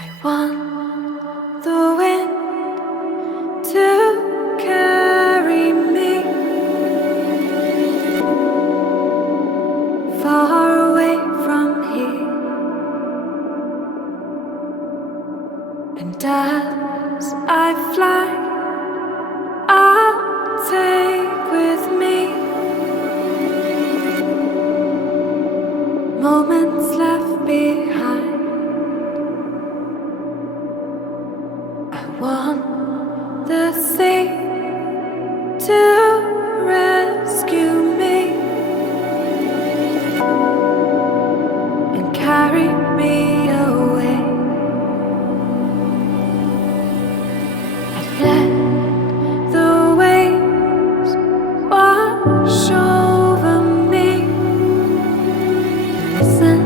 I want the wind to carry me far away from here, and as I fly, I'll take with me moments left behind. I want the sea to rescue me and carry me away. I'd let the waves wash over me. Listen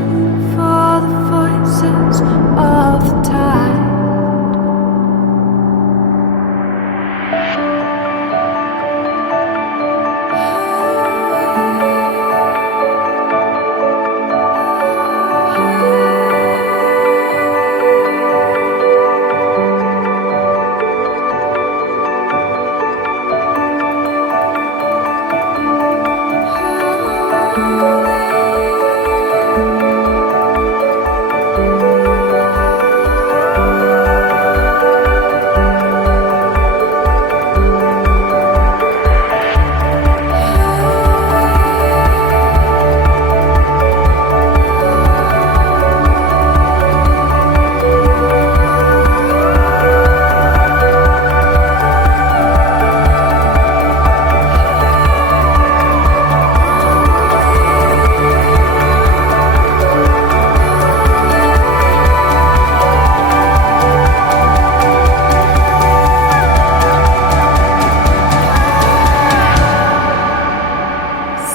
for the voices of the tide.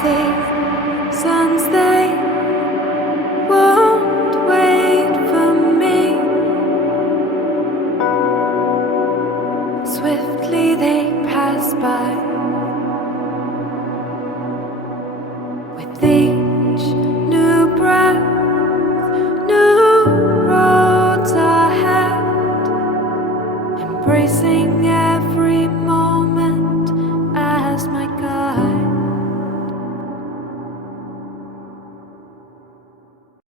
Seasons, they won't wait for me. Swiftly they pass by with these